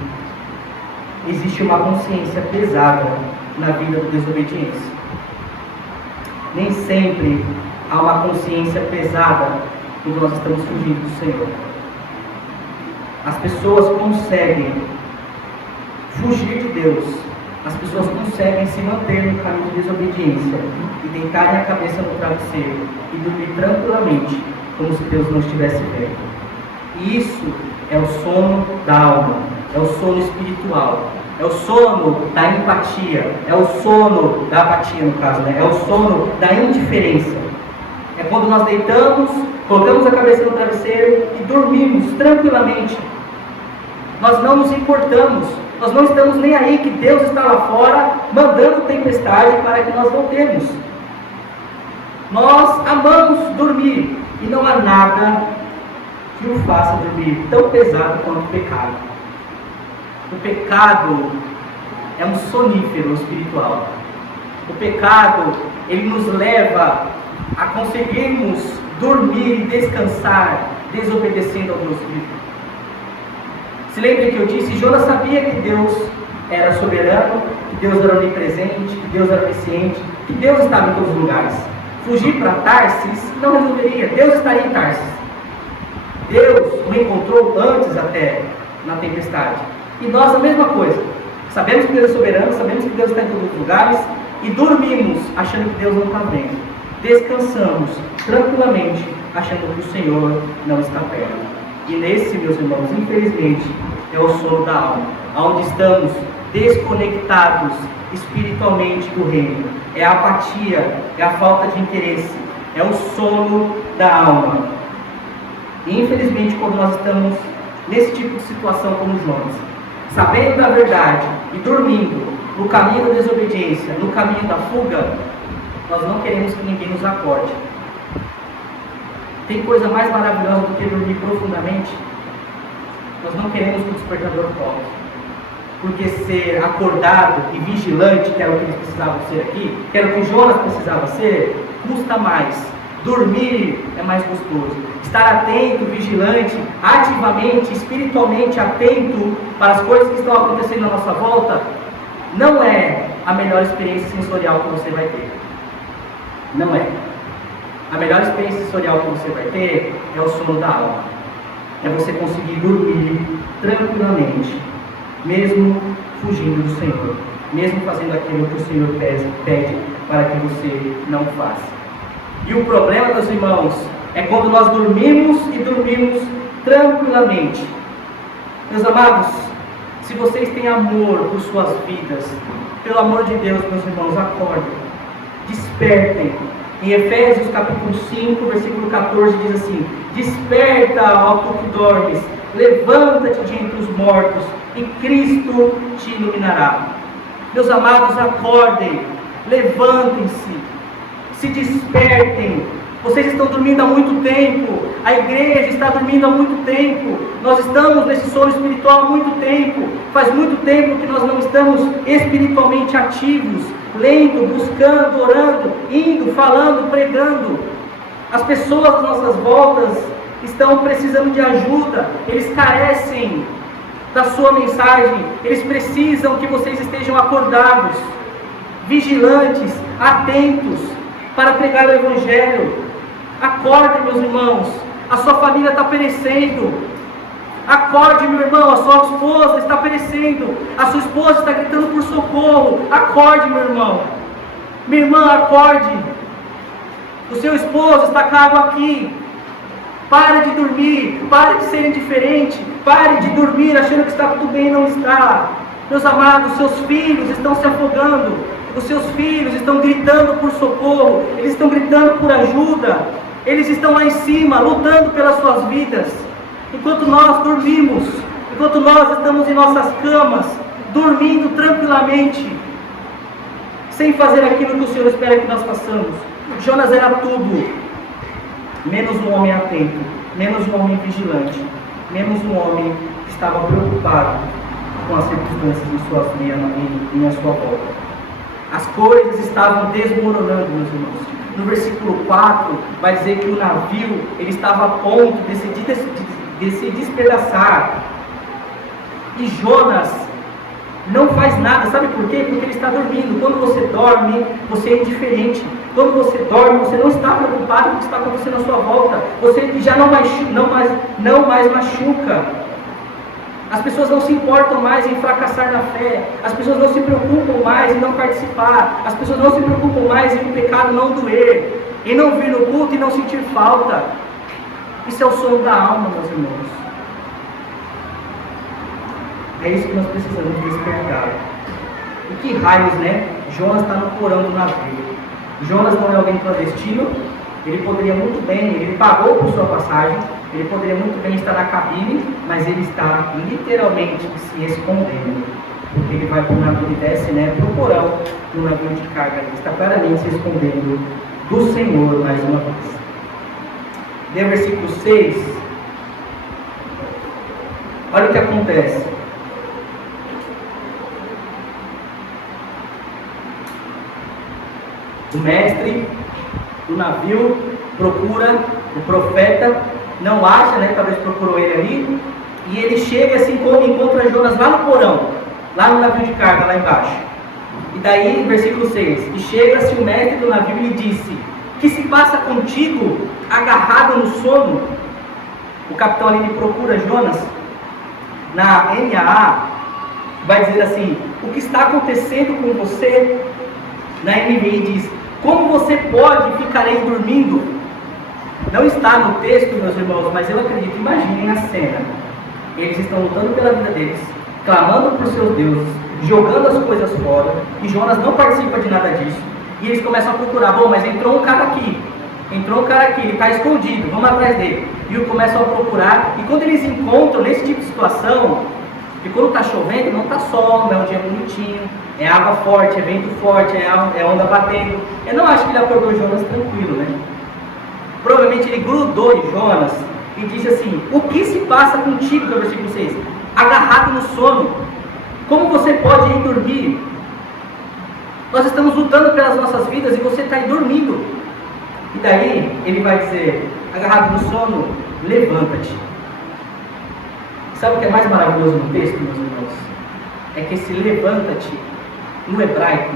existe uma consciência pesada na vida da desobediência. Nem sempre há uma consciência pesada quando nós estamos fugindo do Senhor. As pessoas conseguem fugir de Deus, as pessoas conseguem se manter no caminho de desobediência e deitarem a cabeça no travesseiro e dormir tranquilamente, como se Deus não estivesse perto. E isso é o sono da alma, é o sono espiritual. É o sono da empatia, é o sono da apatia no caso, né? É o sono da indiferença. É quando nós deitamos, colocamos a cabeça no travesseiro e dormimos tranquilamente. Nós não nos importamos, nós não estamos nem aí que Deus está lá fora mandando tempestade para que nós voltemos. Nós amamos dormir e não há nada que o faça dormir tão pesado quanto o pecado. O pecado é um sonífero espiritual. O pecado, ele nos leva a conseguirmos dormir e descansar, desobedecendo ao Deus vivo. Se lembre que eu disse, Jonas sabia que Deus era soberano, que Deus era onipresente, que Deus era onisciente, que Deus estava em todos os lugares. Fugir para Tarsis não resolveria, Deus estaria em Tarsis. Deus o encontrou antes até na tempestade. E nós a mesma coisa. Sabemos que Deus é soberano, sabemos que Deus está em todos os lugares e dormimos achando que Deus não está vendo. Descansamos tranquilamente achando que o Senhor não está perto. E nesse, meus irmãos, infelizmente, é o sono da alma, onde estamos desconectados espiritualmente do reino. É a apatia, é a falta de interesse, é o sono da alma. E infelizmente, quando nós estamos nesse tipo de situação como Jonas, sabendo da verdade e dormindo no caminho da desobediência, no caminho da fuga, nós não queremos que ninguém nos acorde. Tem coisa mais maravilhosa do que dormir profundamente? Nós não queremos que o despertador toque. Porque ser acordado e vigilante, que era o que eles precisavam ser aqui, que era o que Jonas precisava ser, custa mais. Dormir é mais gostoso. Estar atento, vigilante, ativamente, espiritualmente atento para as coisas que estão acontecendo à nossa volta, não é a melhor experiência sensorial que você vai ter. Não é. A melhor experiência sensorial que você vai ter é o sono da alma. É você conseguir dormir tranquilamente, mesmo fugindo do Senhor, mesmo fazendo aquilo que o Senhor pede para que você não faça. E o problema, meus irmãos, é quando nós dormimos e dormimos tranquilamente. Meus amados, se vocês têm amor por suas vidas, pelo amor de Deus, meus irmãos, acordem, despertem. Em Efésios capítulo 5, versículo 14 diz assim: desperta, ó tu que dormes, levanta-te de entre os mortos e Cristo te iluminará. Meus amados, acordem, levantem-se, se despertem. Vocês estão dormindo há muito tempo, a igreja está dormindo há muito tempo, nós estamos nesse sono espiritual há muito tempo, faz muito tempo que nós não estamos espiritualmente ativos, lendo, buscando, orando, indo, falando, pregando. As pessoas às nossas voltas estão precisando de ajuda, eles carecem da sua mensagem, eles precisam que vocês estejam acordados. vigilantes, atentos, para pregar o Evangelho. Acordem, meus irmãos, a sua família está perecendo. Acorde, meu irmão, a sua esposa está perecendo, a sua esposa está gritando por socorro. Acorde, meu irmão. Minha irmã, acorde. O seu esposo está com água aqui. Pare de dormir, pare de ser indiferente, pare de dormir achando que está tudo bem e não está. Meus amados, seus filhos estão se afogando, os seus filhos estão gritando por socorro, eles estão gritando por ajuda, eles estão lá em cima, lutando pelas suas vidas, enquanto nós dormimos, enquanto nós estamos em nossas camas, dormindo tranquilamente, sem fazer aquilo que o Senhor espera que nós façamos. Jonas era tudo, menos um homem atento, menos um homem vigilante, menos um homem que estava preocupado com as circunstâncias em a sua volta. As coisas estavam desmoronando, meus irmãos. No versículo 4, vai dizer que o navio ele estava a ponto de se despedaçar. E Jonas não faz nada, sabe por quê? Porque ele está dormindo. Quando você dorme, você é indiferente. Quando você dorme, você não está preocupado com o que está acontecendo à sua volta. Você já não mais machuca. As pessoas não se importam mais em fracassar na fé. As pessoas não se preocupam mais em não participar. As pessoas não se preocupam mais em o pecado não doer, em não vir no culto e não sentir falta. Isso é o sono da alma, meus irmãos. É isso que nós precisamos despertar. E que raios, né? Jonas está no porão do navio. Jonas não é alguém clandestino. Ele poderia muito bem, ele pagou por sua passagem, ele poderia muito bem estar na cabine, mas ele está literalmente se escondendo. Porque ele vai para o navio, ele desce, né, para o porão do navio de carga. Ele está claramente se escondendo do Senhor mais uma vez. No versículo 6, olha o que acontece. O mestre do navio procura o profeta, não acha, né? Talvez procurou ele ali, e ele chega assim, encontra Jonas lá no porão, lá no navio de carga, lá embaixo. E daí, versículo 6, e chega-se o mestre do navio e lhe disse: que se passa contigo, agarrado no sono? O capitão ali procura Jonas. Na NAA vai dizer assim: o que está acontecendo com você? Na NVI diz: como você pode ficar aí dormindo? Não está no texto, meus irmãos, mas eu acredito. Imaginem a cena. Eles estão lutando pela vida deles, clamando por seus deuses, jogando as coisas fora, e Jonas não participa de nada disso. E eles começam a procurar: bom, mas entrou um cara aqui, ele está escondido, vamos atrás dele. E começam a procurar, e quando eles encontram nesse tipo de situação, e quando está chovendo, não está sol, não é um dia bonitinho, é água forte, é vento forte, é onda batendo. Eu não acho que ele acordou Jonas tranquilo, né? Provavelmente ele grudou em Jonas e disse assim: o que se passa contigo, no versículo 6? Agarrado no sono, como você pode ir dormir? Nós estamos lutando pelas nossas vidas e você está aí dormindo. E daí ele vai dizer, agarrado no sono, levanta-te. Sabe o que é mais maravilhoso no texto, meus irmãos? É que esse levanta-te, no hebraico,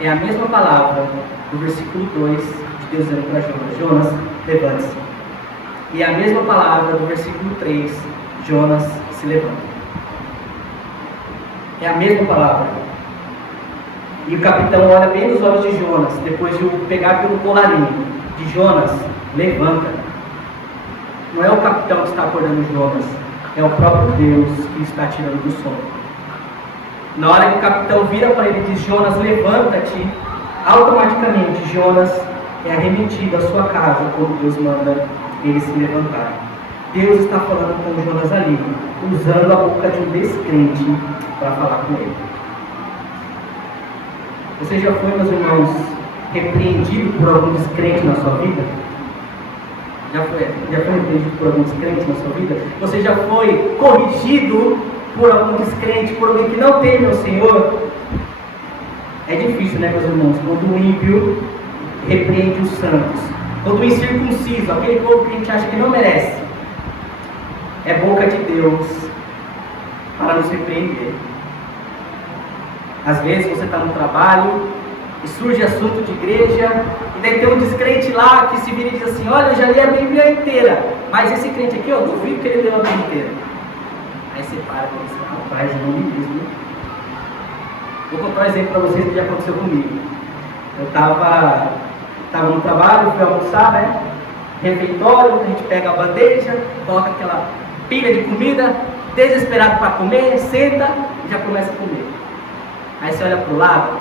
é a mesma palavra do versículo 2 de Deus dizendo para Jonas: Jonas, levante-se. E é a mesma palavra do versículo 3, Jonas se levanta. É a mesma palavra. E o capitão olha bem nos olhos de Jonas, depois de o pegar pelo colarinho, de Jonas, levanta. Não é o capitão que está acordando Jonas, é o próprio Deus que está tirando do sono. Na hora que o capitão vira para ele e diz: Jonas, levanta-te, automaticamente Jonas é arremetido à sua casa quando Deus manda ele se levantar. Deus está falando com Jonas ali, usando a boca de um descrente para falar com ele. Você já foi, meus irmãos, repreendido por algum descrente na sua vida? Já foi repreendido por algum descrente na sua vida? Você já foi corrigido por algum descrente, por alguém que não teme ao Senhor? É difícil, né, meus irmãos? Quando o ímpio repreende os santos, quando o incircunciso, aquele povo que a gente acha que não merece, é boca de Deus para nos repreender. Às vezes você está no trabalho e surge assunto de igreja, e daí tem um descrente lá que se vira e diz assim: olha, eu já li a Bíblia inteira, mas esse crente aqui, eu duvido que ele leu a Bíblia inteira. Aí você para e pensa: rapaz, eu não li mesmo. Vou contar um exemplo para vocês que já aconteceu comigo. Eu estava no trabalho, fui almoçar, né? Refeitório, a gente pega a bandeja, coloca aquela pilha de comida, desesperado para comer, senta e já começa a comer. Aí você olha para o lado,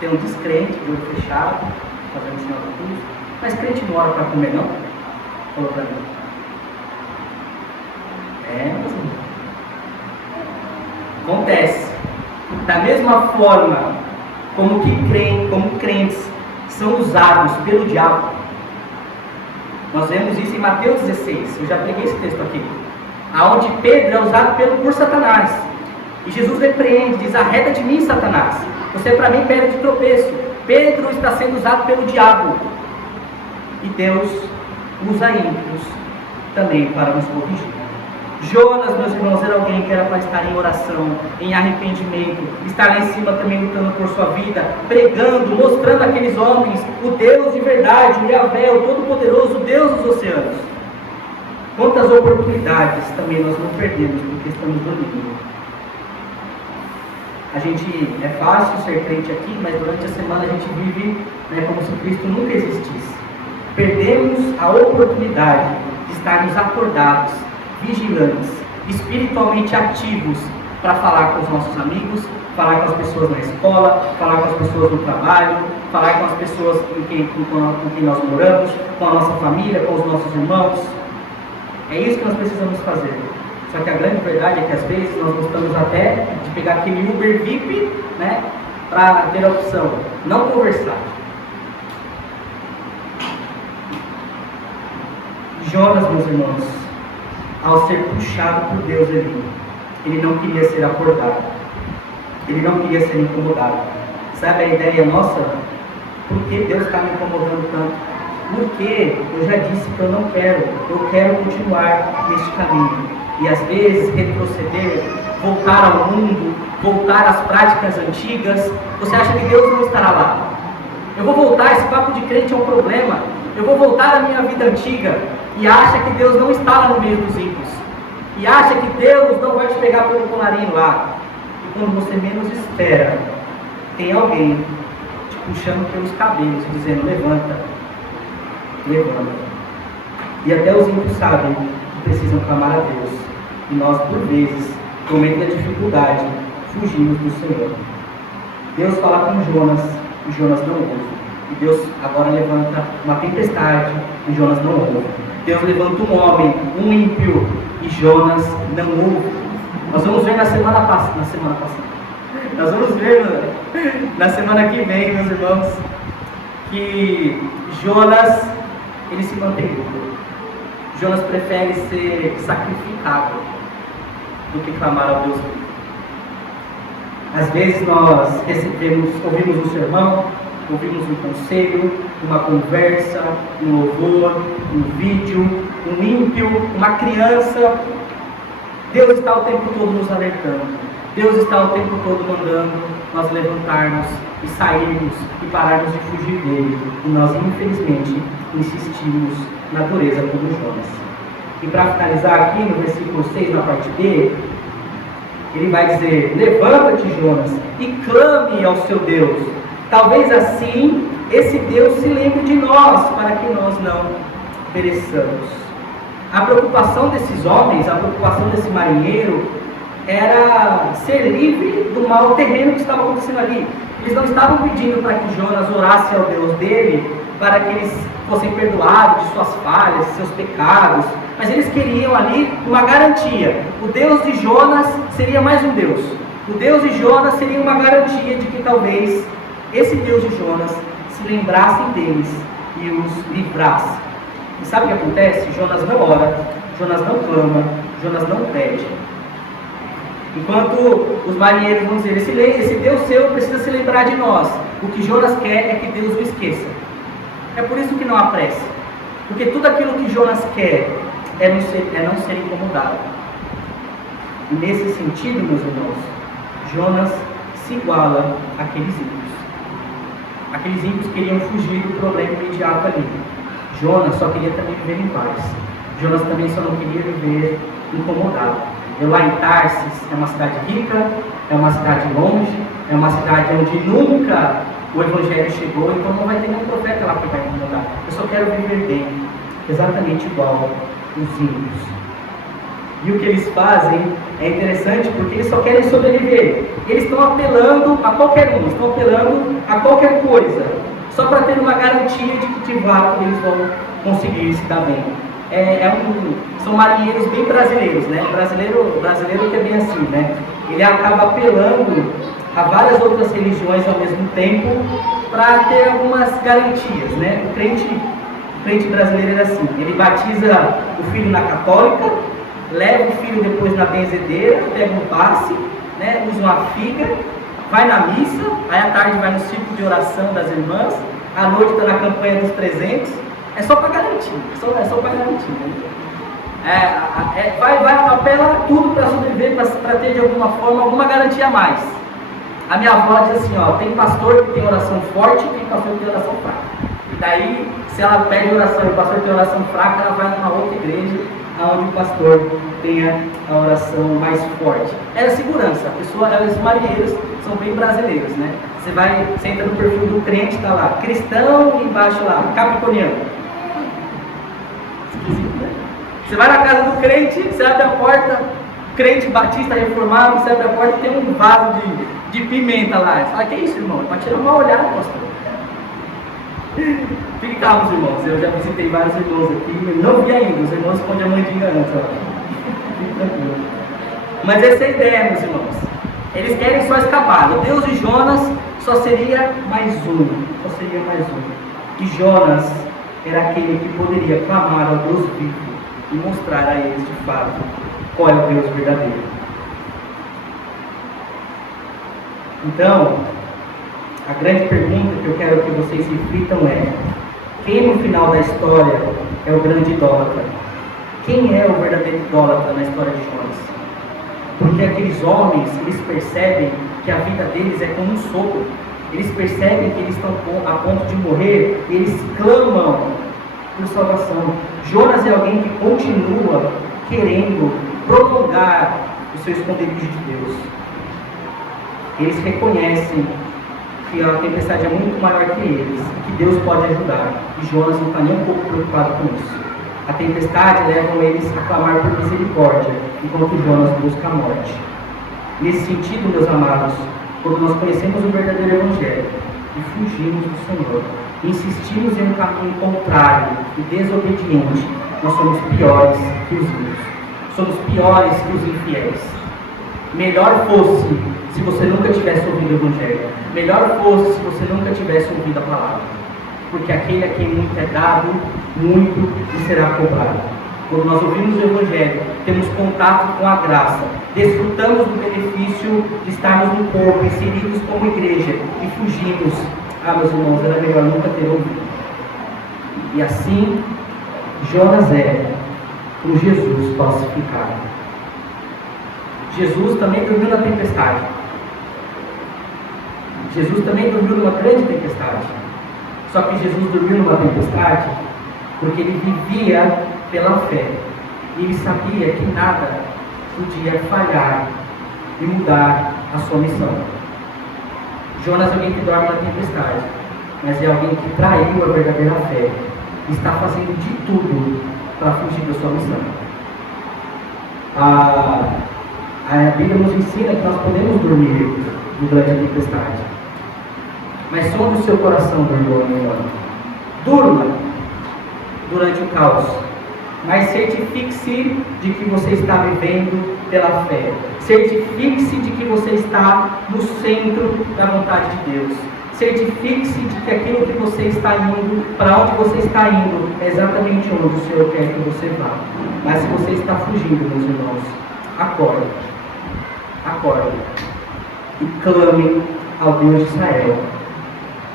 tem um descrente, de olho fechado, fazendo sinal da cruz. Mas crente não ora para comer, não? Falou para mim. Acontece. Da mesma forma como crentes são usados pelo diabo. Nós vemos isso em Mateus 16. Eu já preguei esse texto aqui. Aonde Pedro é usado por Satanás. E Jesus repreende, diz: arreda de mim, Satanás. Você para mim pedra de tropeço. Pedro está sendo usado pelo diabo. E Deus usa ímpios também para nos corrigir. Jonas, meus irmãos, era alguém que era para estar em oração, em arrependimento, estar lá em cima também lutando por sua vida, pregando, mostrando àqueles homens o Deus de verdade, o Yahvé, o Todo-Poderoso, o Deus dos oceanos. Quantas oportunidades também nós não perdemos porque estamos dormindo. É fácil ser crente aqui, mas durante a semana a gente vive, como se Cristo nunca existisse. Perdemos a oportunidade de estarmos acordados, vigilantes, espiritualmente ativos para falar com os nossos amigos, falar com as pessoas na escola, falar com as pessoas no trabalho, falar com as pessoas com quem nós moramos, com a nossa família, com os nossos irmãos. É isso que nós precisamos fazer. Só que a grande verdade é que às vezes nós gostamos até de pegar aquele Uber VIP, para ter a opção, não conversar. Jonas, meus irmãos, ao ser puxado por Deus ali, ele não queria ser acordado, ele não queria ser incomodado. Sabe a ideia nossa? Por que Deus está me incomodando tanto? Porque eu já disse que eu não quero, eu quero continuar neste caminho. E às vezes retroceder, voltar ao mundo, voltar às práticas antigas. Você acha que Deus não estará lá? Eu vou voltar, esse papo de crente é um problema. Eu vou voltar à minha vida antiga. E acha que Deus não está lá no meio dos ímpios. E acha que Deus não vai te pegar pelo colarinho lá. E quando você menos espera, tem alguém te puxando pelos cabelos, dizendo: levanta, levanta. E até os ímpios sabem que precisam clamar a Deus. E nós, por vezes, por meio da dificuldade, fugimos do Senhor. Deus fala com Jonas, e Jonas não ouve. E Deus agora levanta uma tempestade, e Jonas não ouve. Deus levanta um homem, um ímpio, e Jonas não ouve. Nós vamos ver na semana passada. Nós vamos ver na semana que vem, meus irmãos, que Jonas, ele se mantém duro. Jonas prefere ser sacrificado do que clamar ao Deus vivo. Às vezes nós ouvimos um sermão, ouvimos um conselho, uma conversa, um louvor, um vídeo, um ímpio, uma criança. Deus está o tempo todo nos alertando. Deus está o tempo todo mandando nós levantarmos e sairmos e pararmos de fugir dele. E nós, infelizmente, insistimos na dureza como Jonas. E para finalizar aqui no versículo 6, na parte B, ele vai dizer: levanta-te, Jonas, e clame ao seu Deus. Talvez assim esse Deus se lembre de nós, para que nós não pereçamos. A preocupação desses homens, a preocupação desse marinheiro, era ser livre do mau terreno que estava acontecendo ali. Eles não estavam pedindo para que Jonas orasse ao Deus dele, para que eles fossem perdoados de suas falhas, de seus pecados, mas eles queriam ali uma garantia. O Deus de Jonas seria mais um Deus. O Deus de Jonas seria uma garantia de que talvez esse Deus de Jonas se lembrasse deles e os livrasse. E sabe o que acontece? Jonas não ora, Jonas não clama, Jonas não pede. Enquanto os marinheiros vão dizer: esse Deus seu precisa se lembrar de nós. O que Jonas quer é que Deus o esqueça. É por isso que não há pressa. Porque tudo aquilo que Jonas quer é não ser incomodado. E nesse sentido, meus irmãos, Jonas se iguala àqueles ímpios. Aqueles ímpios queriam fugir do problema imediato ali. Jonas só queria também viver em paz. Jonas também só não queria viver incomodado. Eu lá em Tarsis, é uma cidade rica, é uma cidade longe, é uma cidade onde nunca o Evangelho chegou, então não vai ter nenhum profeta lá que vai incomodar. Eu só quero viver bem, exatamente igual os ímpios. E o que eles fazem é interessante porque eles só querem sobreviver. Eles estão apelando a qualquer um, estão apelando a qualquer coisa, só para ter uma garantia de que de fato eles vão conseguir se dar bem. São marinheiros bem brasileiros, né? Brasileiro que é bem assim, né? Ele acaba apelando a várias outras religiões ao mesmo tempo para ter algumas garantias, né? O crente brasileiro é assim, ele batiza o filho na católica, leva o filho depois na benzedeira, pega um passe, né? Usa uma figa, vai na missa, aí à tarde vai no círculo de oração das irmãs, à noite está na campanha dos 300, é só para garantir, é só para garantir, né? Apela tudo para sobreviver, para ter de alguma forma alguma garantia a mais. A minha avó diz assim, ó, tem pastor que tem oração forte e tem pastor que tem oração fraca. E daí, se ela pede oração e o pastor tem oração fraca, ela vai numa outra igreja onde o pastor tenha a oração mais forte. É a segurança, os marinheiros são bem brasileiros, né? Você entra no perfil do crente, está lá, cristão, e embaixo lá, capricorniano. Esquisito, né? Você vai na casa do crente, você abre a porta, crente batista reformado, você abre a porta e tem um vaso de pimenta lá. Você fala, que é isso, irmão? Para tirar uma olhada, pastor. Fiquem calmos, irmãos. Eu já visitei vários irmãos aqui, eu não vi ainda. Os irmãos escondem a mandinga antes, ó. Fique tranquilo. Mas essa é a ideia, meus irmãos. Eles querem só escapar. O Deus de Jonas só seria mais um. Só seria mais um. E Jonas era aquele que poderia clamar ao Deus vivo e mostrar a eles de fato qual é o Deus verdadeiro. Então, a grande pergunta que eu quero que vocês reflitam é: quem no final da história é o grande idólatra? Quem é o verdadeiro idólatra na história de Jonas? Porque aqueles homens, eles percebem que a vida deles é como um sopro. Eles percebem que eles estão a ponto de morrer e eles clamam por salvação. Jonas é alguém que continua querendo prolongar o seu esconderijo de Deus. Eles reconhecem que a tempestade é muito maior que eles, que Deus pode ajudar. E Jonas não está nem um pouco preocupado com isso. A tempestade leva eles a clamar por misericórdia, enquanto Jonas busca a morte. Nesse sentido, meus amados, quando nós conhecemos o verdadeiro Evangelho e fugimos do Senhor, insistimos em um caminho contrário e desobediente, nós somos piores que os ímpios. Somos piores que os infiéis. Melhor fosse se você nunca tivesse ouvido o Evangelho. Melhor fosse se você nunca tivesse ouvido a palavra. Porque aquele a quem muito é dado, muito lhe será cobrado. Quando nós ouvimos o Evangelho, temos contato com a graça, desfrutamos do benefício de estarmos no corpo, inseridos como igreja, e fugimos. Meus irmãos, era melhor nunca ter ouvido. E assim, Jonas é com Jesus falsificado. Jesus também dormiu na tempestade. Jesus também dormiu numa grande tempestade. Só que Jesus dormiu numa tempestade porque ele vivia pela fé. E ele sabia que nada podia falhar e mudar a sua missão. Jonas é alguém que dorme na tempestade, mas é alguém que traiu a verdadeira fé e está fazendo de tudo para fugir da sua missão. A Bíblia nos ensina que nós podemos dormir durante a tempestade. Mas sonde o seu coração, meu irmão, meu irmão. Durma durante o caos, mas certifique-se de que você está vivendo pela fé. Certifique-se de que você está no centro da vontade de Deus. Certifique-se de que aquilo que você está indo, para onde você está indo, é exatamente onde o Senhor quer que você vá. Mas se você está fugindo, meus irmãos, acorde. Acorde. E clame ao Deus de Israel,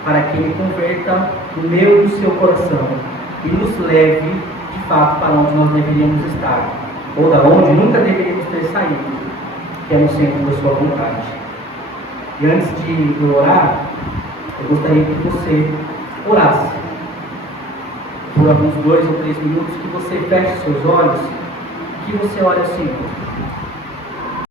para que Ele converta o meu e o seu coração e nos leve, de fato, para onde nós deveríamos estar, ou da onde nunca deveríamos ter saído, que é no centro da sua vontade. E antes de orar, eu gostaria que você orasse por alguns 2 ou 3 minutos, que você feche seus olhos, que você ore ao Senhor.